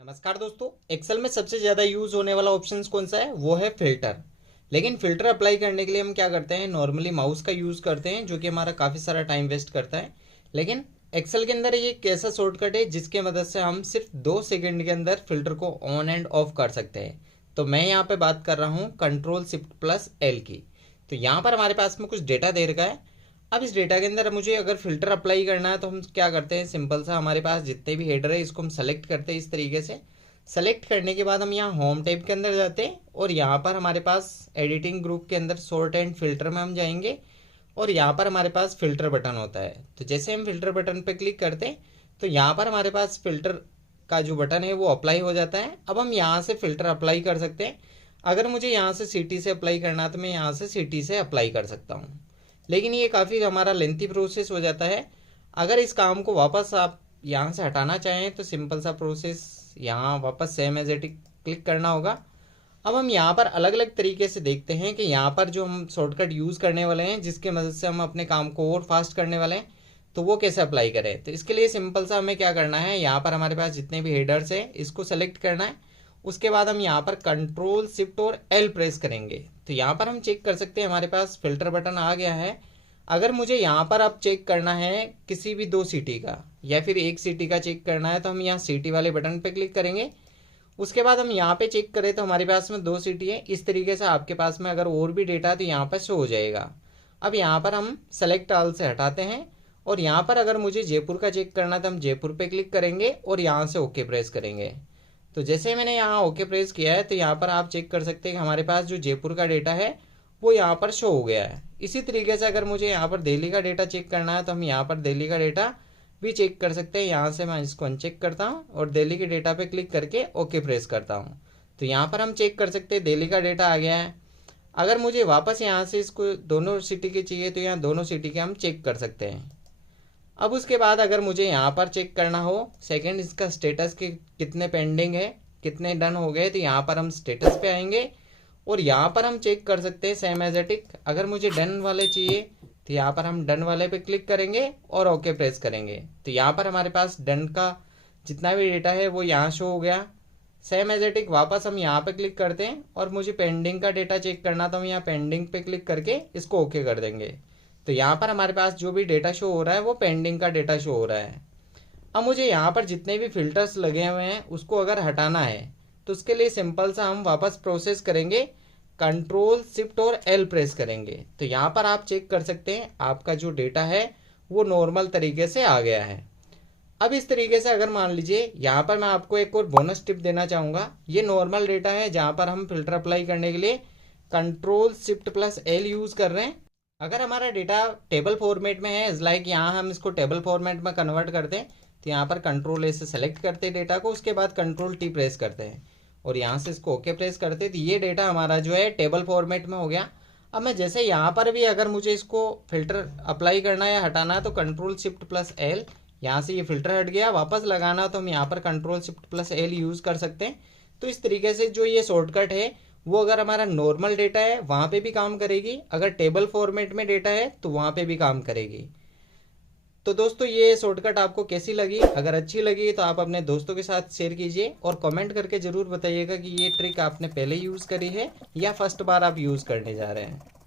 नमस्कार दोस्तों। एक्सेल में सबसे ज़्यादा यूज़ होने वाला ऑप्शन कौन सा है? वो है फ़िल्टर। लेकिन फ़िल्टर अप्लाई करने के लिए हम क्या करते हैं, नॉर्मली माउस का यूज़ करते हैं, जो कि हमारा काफ़ी सारा टाइम वेस्ट करता है। लेकिन एक्सेल के अंदर ये एक ऐसा शॉर्टकट है जिसके मदद से हम सिर्फ 2 सेकंड के अंदर फ़िल्टर को ऑन एंड ऑफ कर सकते हैं। तो मैं यहाँ पे बात कर रहा हूँ कंट्रोल शिफ्ट प्लस एल की। तो यहाँ पर हमारे पास में कुछ डेटा दे रखा है। अब इस डेटा के अंदर मुझे अगर फ़िल्टर अप्लाई करना है तो हम क्या करते हैं, सिंपल सा हमारे पास जितने भी हेडर है इसको हम सेलेक्ट करते हैं। इस तरीके से सेलेक्ट करने के बाद हम यहाँ होम टैब के अंदर जाते हैं और यहाँ पर हमारे पास एडिटिंग ग्रुप के अंदर सॉर्ट एंड फिल्टर में हम जाएंगे और यहाँ पर हमारे पास फ़िल्टर बटन होता है। तो जैसे हम फ़िल्टर बटन पर क्लिक करते हैं तो यहाँ पर हमारे पास फ़िल्टर का जो बटन है वो अप्लाई हो जाता है। अब हम यहाँ से फ़िल्टर अप्लाई कर सकते हैं। अगर मुझे यहाँ से सिटी से अप्लाई करना है तो मैं यहाँ से सिटी से अप्लाई कर सकता हूँ, लेकिन ये काफ़ी हमारा लेंथी प्रोसेस हो जाता है। अगर इस काम को वापस आप यहाँ से हटाना चाहें तो सिंपल सा प्रोसेस, यहाँ वापस सेम एज इट क्लिक करना होगा। अब हम यहाँ पर अलग अलग तरीके से देखते हैं कि यहाँ पर जो हम शॉर्टकट यूज़ करने वाले हैं जिसके मदद से हम अपने काम को और फास्ट करने वाले हैं, तो वो कैसे अप्लाई करें। तो इसके लिए सिंपल सा हमें क्या करना है, यहाँ पर हमारे पास जितने भी हेडर्स हैं इसको सेलेक्ट करना है। उसके बाद हम यहाँ पर कंट्रोल शिफ्ट और एल प्रेस करेंगे। तो यहाँ पर हम चेक कर सकते हैं हमारे पास फ़िल्टर बटन आ गया है। अगर मुझे यहाँ पर अब चेक करना है किसी भी 2 सीटी का या फिर 1 सीटी का चेक करना है तो हम यहाँ सीटी वाले बटन पे क्लिक करेंगे। उसके बाद हम यहाँ पे चेक करें तो हमारे पास में 2 सीटी है। इस तरीके से आपके पास में अगर और भी डेटा तो यहाँ पर शो हो जाएगा। अब यहाँ पर हम सेलेक्ट ऑल से हटाते हैं और यहाँ पर अगर मुझे जयपुर का चेक करना है तो हम जयपुर पे क्लिक करेंगे और यहाँ से ओके प्रेस करेंगे। तो जैसे मैंने यहाँ ओके प्रेस किया है तो यहाँ पर आप चेक कर सकते हैं कि हमारे पास जो जयपुर का डेटा है वो यहाँ पर शो हो गया है। इसी तरीके से अगर मुझे यहाँ पर दिल्ली का डेटा चेक करना है तो हम यहाँ पर दिल्ली का डेटा भी चेक कर सकते हैं। यहाँ से मैं इसको अनचेक करता हूँ और दिल्ली के डेटा पे क्लिक करके ओके प्रेस करता हूँ। तो यहाँ पर हम चेक कर सकते हैं दिल्ली का डेटा आ गया है। अगर मुझे वापस यहाँ से इसको दोनों सिटी के चाहिए तो यहाँ दोनों सिटी के हम चेक कर सकते हैं। अब उसके बाद अगर मुझे यहाँ पर चेक करना हो सेकंड इसका स्टेटस के कितने पेंडिंग है, कितने डन हो गए, तो यहाँ पर हम स्टेटस पे आएंगे और यहाँ पर हम चेक कर सकते हैं सेम एज इट। अगर मुझे डन वाले चाहिए तो यहाँ पर हम डन वाले पे क्लिक करेंगे और ओके प्रेस करेंगे। तो यहाँ पर हमारे पास डन का जितना भी डेटा है वो यहाँ शो हो गया। सेम एज इट वापस हम यहाँ पे क्लिक करते हैं और मुझे पेंडिंग का डेटा चेक करना तो हम यहाँ पेंडिंग पे क्लिक करके इसको ओके कर देंगे। तो यहाँ पर हमारे पास जो भी डेटा शो हो रहा है वो पेंडिंग का डेटा शो हो रहा है। अब मुझे यहाँ पर जितने भी फिल्टर्स लगे हुए हैं उसको अगर हटाना है तो उसके लिए सिंपल सा हम वापस प्रोसेस करेंगे, कंट्रोल शिफ्ट और एल प्रेस करेंगे। तो यहाँ पर आप चेक कर सकते हैं आपका जो डेटा है वो नॉर्मल तरीके से आ गया है। अब इस तरीके से अगर मान लीजिए यहाँ पर मैं आपको एक और बोनस टिप देना चाहूँगा। ये नॉर्मल डेटा है जहाँ पर हम फिल्टर अप्लाई करने के लिए control shift plus L use कर रहे हैं। अगर हमारा डेटा टेबल फॉर्मेट में है, इज लाइक यहाँ हम इसको टेबल फॉर्मेट में कन्वर्ट करते हैं तो यहाँ पर कंट्रोल ए से सेलेक्ट करते हैं डेटा को, उसके बाद कंट्रोल टी प्रेस करते हैं और यहाँ से इसको ओके प्रेस करते हैं तो ये डेटा हमारा जो है टेबल फॉर्मेट में हो गया। अब मैं जैसे यहाँ पर भी अगर मुझे इसको फिल्टर अप्लाई करना है या हटाना है तो कंट्रोल शिफ्ट प्लस एल, यहाँ से ये फिल्टर हट गया। वापस लगाना तो हम यहाँ पर control shift plus L use कर सकते हैं। तो इस तरीके से जो ये शॉर्टकट है वो अगर हमारा नॉर्मल डेटा है वहाँ पे भी काम करेगी, अगर टेबल फॉर्मेट में डेटा है तो वहाँ पे भी काम करेगी। तो दोस्तों ये शॉर्टकट आपको कैसी लगी? अगर अच्छी लगी तो आप अपने दोस्तों के साथ शेयर कीजिए और कमेंट करके ज़रूर बताइएगा कि ये ट्रिक आपने पहले यूज़ करी है या फर्स्ट बार आप यूज़ करने जा रहे हैं।